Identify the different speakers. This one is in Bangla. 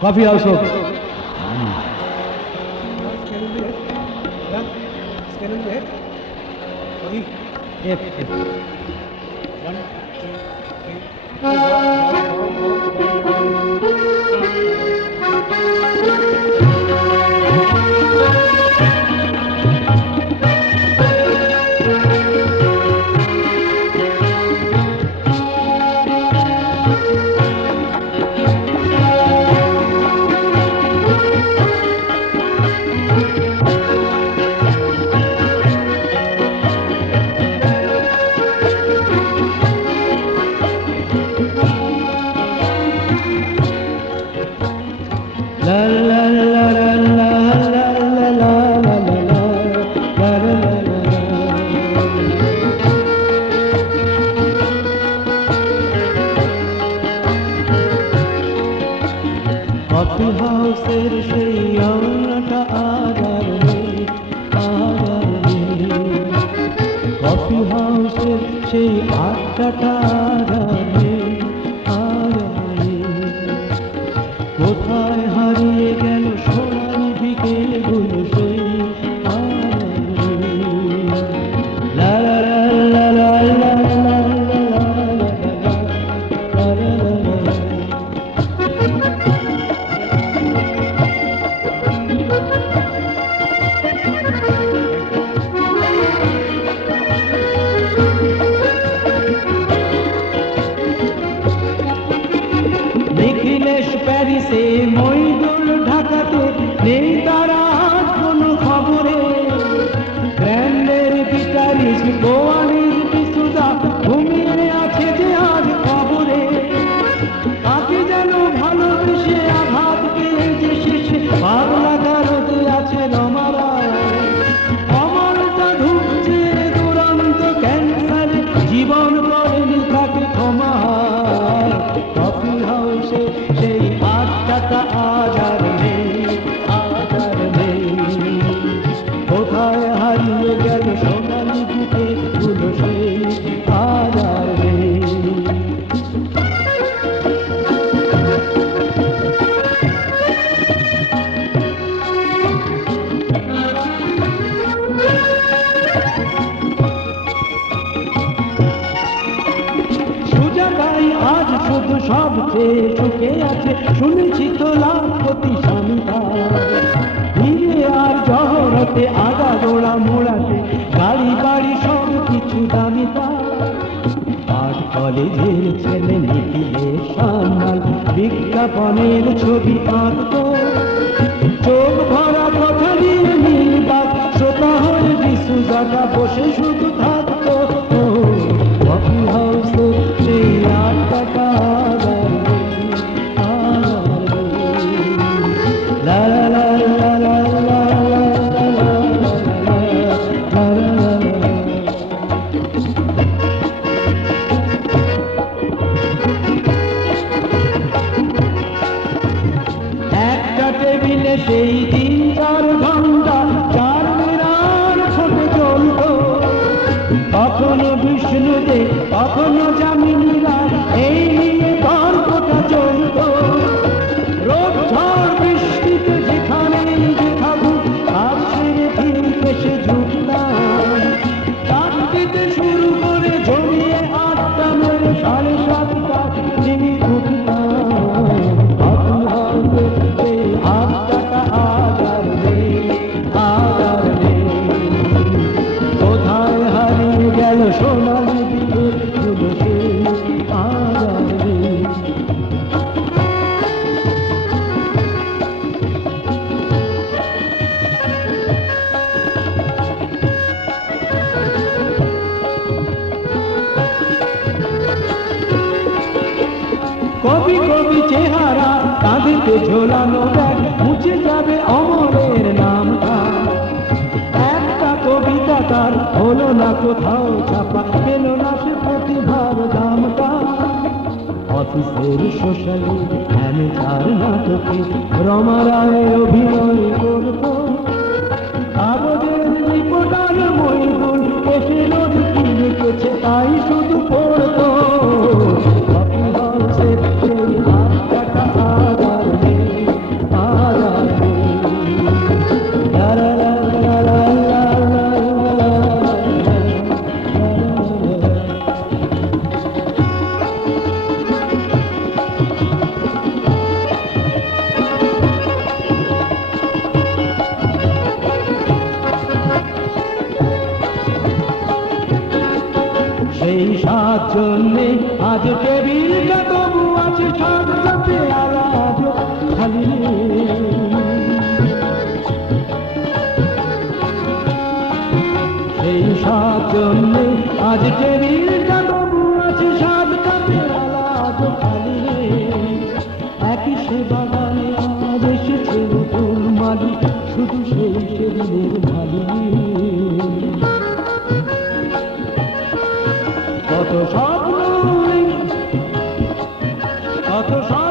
Speaker 1: coffee also. Hmm. Yep. One, two,
Speaker 2: three.
Speaker 1: Hot হাউসের সেই আওনাটা আর আর নেই। আর কফি হাউসের সেই আড্ডাটা প্যারিসে মইদুল ঢাকাতে নেই তারা কোনো খবরে। ব্র্যান্ডের গিটারিস্ট গোয়ালির চেয়ে ঝুঁকে আছে, শুনেছি তো ধীরে আর জহরতে আগা মোড়াতে গাড়ি বাড়ি সব কিছু আর কলেজের ছেলে নিখিলে সান্যাল বিজ্ঞাপনের ছবি আঁকতো চোখ ভরা কথা নীলবাগ শ্রোতা বসে শুধু কখনো বিষ্ণুদেব কখনো জামিনীরা এই নিয়ে কবি কবি চেহারা কাঁদিতে ঝোলানো ব্যাগ, মুছে যাবে অমরের নামটা। একটা কবিতা তার হলো না কোথাও ছাপা পেল না সে প্রতিভার দামটা। অফিসের শোষালি ম্যানেজার নাটকে রমা রায় অভিনয় করত কাগজের রিপোর্টার মইদুল এসে তার জন্যে আজ টেবিলটা তবু আছে সাজাতে খালি সেই সব জন্যে আজ টেবিলটা তবু আছে সাত কাপে খালি একই সে বাগানে আজ এসেছে নতুন মালি শুধু সেই সেদিনের ভালো স্বপ্ন কত স্বপ্ন